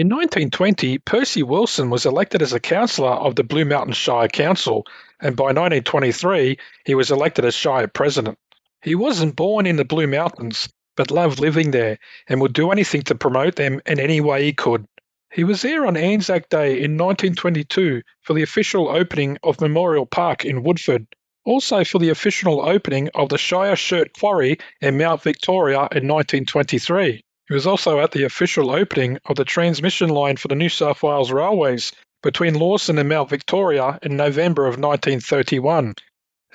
In 1920, Percy Wilson was elected as a councillor of the Blue Mountain Shire Council, and by 1923 he was elected as Shire President. He wasn't born in the Blue Mountains, but loved living there and would do anything to promote them in any way he could. He was there on Anzac Day in 1922 for the official opening of Memorial Park in Woodford, also for the official opening of the Shire Shirt Quarry in Mount Victoria in 1923. He was also at the official opening of the transmission line for the New South Wales Railways between Lawson and Mount Victoria in November of 1931.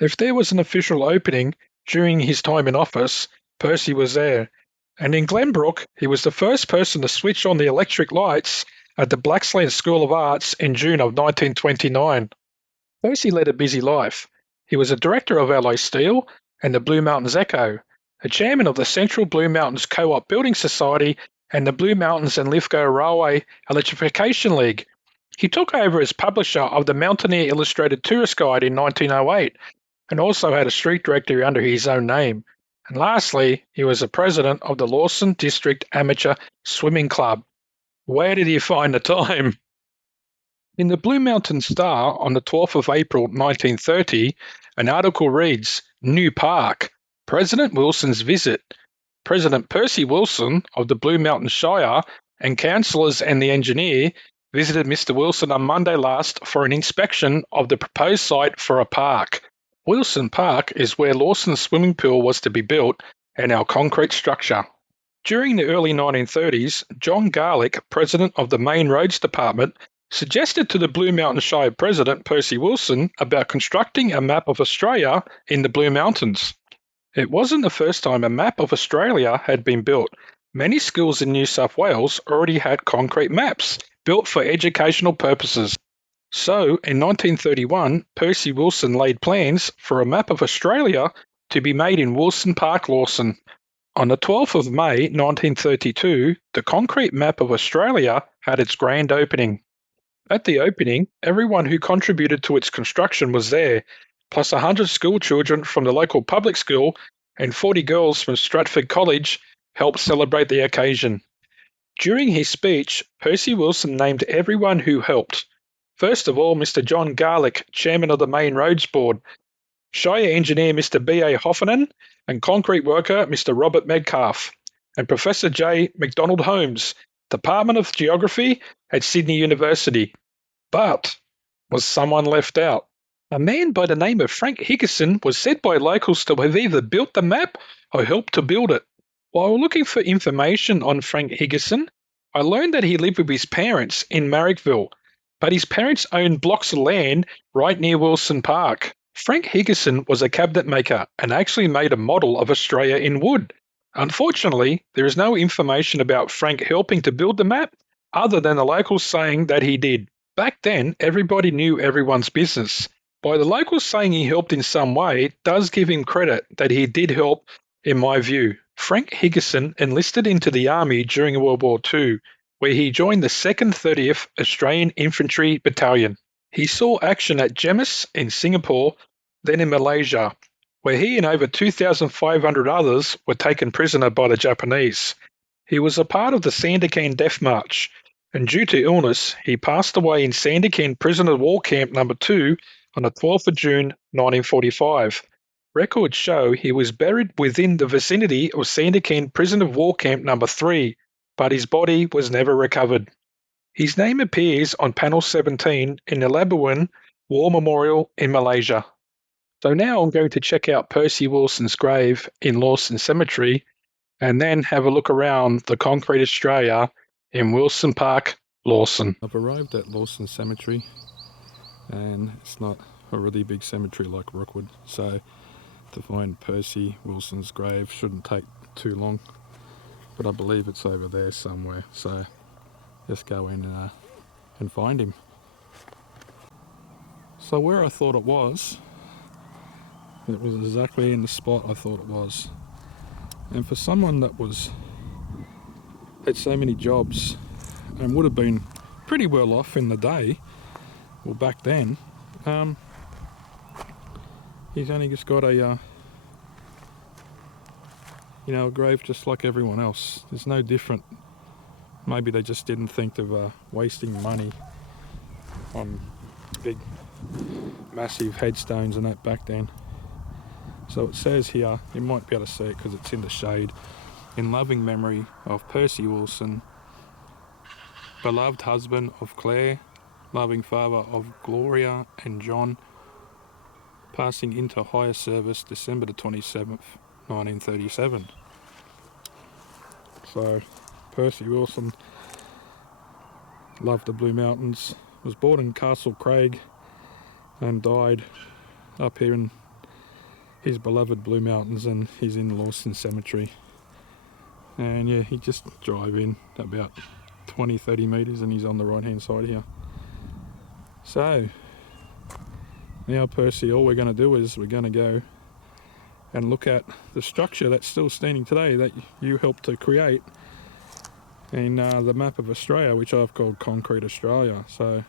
If there was an official opening during his time in office, Percy was there. And in Glenbrook, he was the first person to switch on the electric lights at the Blacksland School of Arts in June of 1929. Percy led a busy life. He was a director of Alloy Steel and the Blue Mountains Echo, a chairman of the Central Blue Mountains Co-op Building Society and the Blue Mountains and Lithgow Railway Electrification League. He took over as publisher of the Mountaineer Illustrated Tourist Guide in 1908 and also had a street directory under his own name. And lastly, he was the president of the Lawson District Amateur Swimming Club. Where did he find the time? In the Blue Mountain Star on the 12th of April 1930, an article reads, New Park, President Wilson's visit. President Percy Wilson of the Blue Mountain Shire and councillors and the engineer visited Mr. Wilson on Monday last for an inspection of the proposed site for a park. Wilson Park is where Lawson's swimming pool was to be built and our concrete structure. During the early 1930s, John Garlick, president of the Main Roads Department, suggested to the Blue Mountain Shire President Percy Wilson about constructing a map of Australia in the Blue Mountains. It wasn't the first time a map of Australia had been built. Many schools in New South Wales already had concrete maps built for educational purposes. So, in 1931, Percy Wilson laid plans for a map of Australia to be made in Wilson Park Lawson. On the 12th of May 1932, the concrete map of Australia had its grand opening. At the opening, everyone who contributed to its construction was there, plus 100 school children from the local public school and 40 girls from Stratford College helped celebrate the occasion. During his speech, Percy Wilson named everyone who helped. First of all, Mr. John Garlick, chairman of the Main Roads Board, Shire engineer Mr. B.A. Hoffinen, and concrete worker Mr. Robert Medcalf, and Professor J. MacDonald Holmes, Department of Geography at Sydney University. But was someone left out? A man by the name of Frank Higginson was said by locals to have either built the map or helped to build it. While looking for information on Frank Higginson, I learned that he lived with his parents in Marrickville, but his parents owned blocks of land right near Wilson Park. Frank Higginson was a cabinet maker and actually made a model of Australia in wood. Unfortunately, there is no information about Frank helping to build the map other than the locals saying that he did. Back then, everybody knew everyone's business. By the locals saying he helped in some way does give him credit that he did help, in my view. Frank Higginson enlisted into the Army during World War II, where he joined the 2nd 30th Australian Infantry Battalion. He saw action at Gemus in Singapore, then in Malaysia, where he and over 2,500 others were taken prisoner by the Japanese. He was a part of the Sandakan Death March, and due to illness, he passed away in Sandakan Prisoner of War Camp No. 2 on the 12th of June 1945. Records show he was buried within the vicinity of Sandakan Prisoner of War Camp No. 3, but his body was never recovered. His name appears on panel 17 in the Labuan War Memorial in Malaysia. So now I'm going to check out Percy Wilson's grave in Lawson Cemetery and then have a look around the Concrete Australia in Wilson Park, Lawson. I've arrived at Lawson Cemetery, and it's not a really big cemetery like Rookwood, so to find Percy Wilson's grave shouldn't take too long, but I believe it's over there somewhere, so let's go in and find him. So where I thought it was exactly in the spot I thought it was. And for someone that had so many jobs and would have been pretty well off in the day, well back then, he's only just got a grave just like everyone else. There's no different Maybe they just didn't think of wasting money on big, massive headstones and that back then. So it says here, you might be able to see it because it's in the shade, in loving memory of Percy Wilson, beloved husband of Claire, loving father of Gloria and John, passing into higher service December the 27th, 1937. So Percy Wilson loved the Blue Mountains, was born in Castle Craig and died up here in his beloved Blue Mountains, and he's in Lawson Cemetery. And yeah, he just drive in about 20-30 metres and he's on the right hand side here. So now, Percy, all we're going to do is we're going to go and look at the structure that's still standing today that you helped to create in the map of Australia, which I've called Concrete Australia. So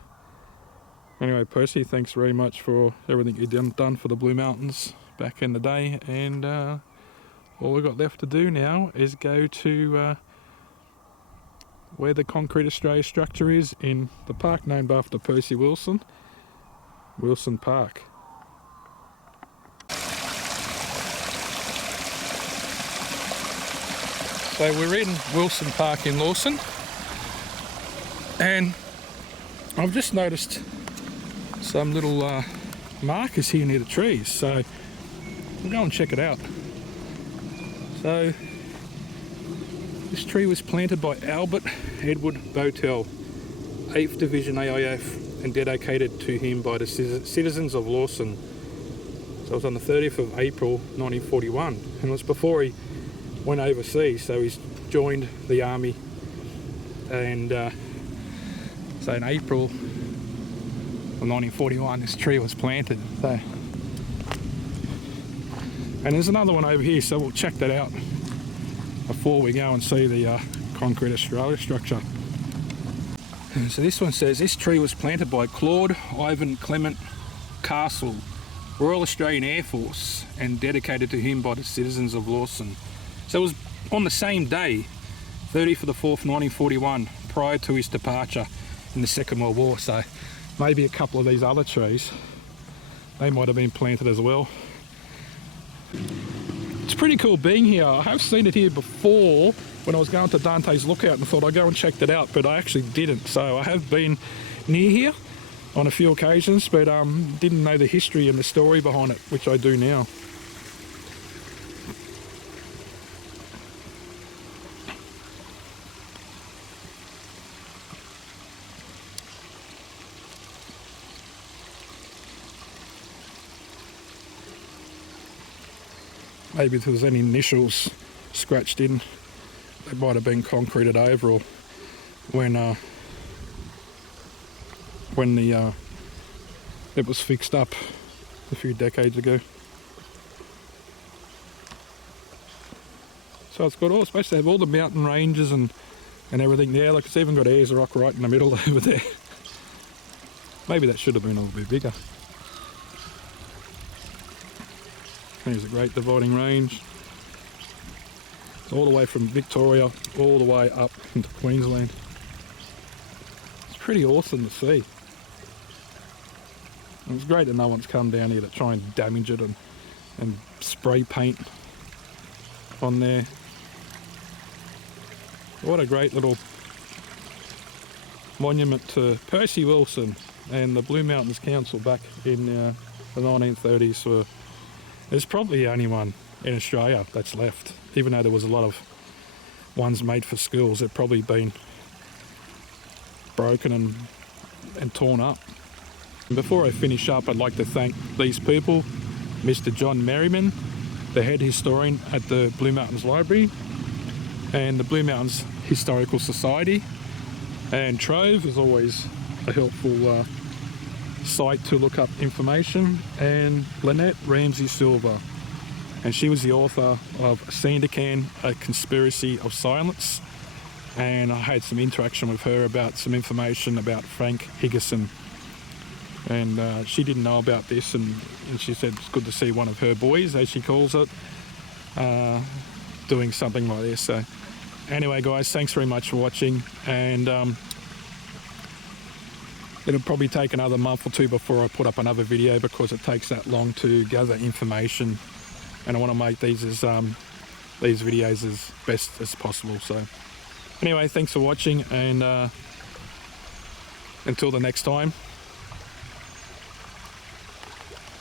anyway, Percy, thanks very much for everything you've done for the Blue Mountains back in the day, and all we've got left to do now is go to where the Concrete Australia structure is in the park named after Percy Wilson, Wilson Park. So we're in Wilson Park in Lawson, and I've just noticed some little markers here near the trees, so we'll go and check it out. So this tree was planted by Albert Edward Botel, 8th Division AIF, and dedicated to him by the citizens of Lawson. So it was on the 30th of April 1941, and it was before he went overseas, so he's joined the army, and so in April of 1941 this tree was planted. So, and there's another one over here, so we'll check that out before we go and see the Concrete Australia structure. And so this one says, this tree was planted by Claude Ivan Clement Castle, Royal Australian Air Force, and dedicated to him by the citizens of Lawson. So it was on the same day, 30th of the 4th, 1941, prior to his departure in the Second World War. So maybe a couple of these other trees, they might have been planted as well. It's pretty cool being here. I have seen it here before when I was going to Dante's Lookout and thought I'd go and check it out, but I actually didn't. So I have been near here on a few occasions, but didn't know the history and the story behind it, which I do now. Maybe if there was any initials scratched in, they might have been concreted over, or when it was fixed up a few decades ago. So it's got all, it's supposed to have all the mountain ranges and everything there. Like, it's even got Ayers Rock right in the middle over there. Maybe that should have been a little bit bigger. There's a great dividing range. It's all the way from Victoria all the way up into Queensland. It's pretty awesome to see. And it's great that no one's come down here to try and damage it and spray paint on there. What a great little monument to Percy Wilson and the Blue Mountains Council back in the 1930s. There's probably the only one in Australia that's left. Even though there was a lot of ones made for schools, they've probably been broken and torn up. And before I finish up, I'd like to thank these people: Mr. John Merriman, the head historian at the Blue Mountains Library, and the Blue Mountains Historical Society, and Trove is always a helpful site to look up information, and Lynette Ramsey Silver, and she was the author of Sandakan, A Conspiracy of Silence, and I had some interaction with her about some information about Frank Higginson, and she didn't know about this, and she said it's good to see one of her boys, as she calls it, doing something like this. So anyway, guys, thanks very much for watching, and it'll probably take another month or two before I put up another video, because it takes that long to gather information, and I want to make these videos as best as possible. So anyway, thanks for watching, and until the next time,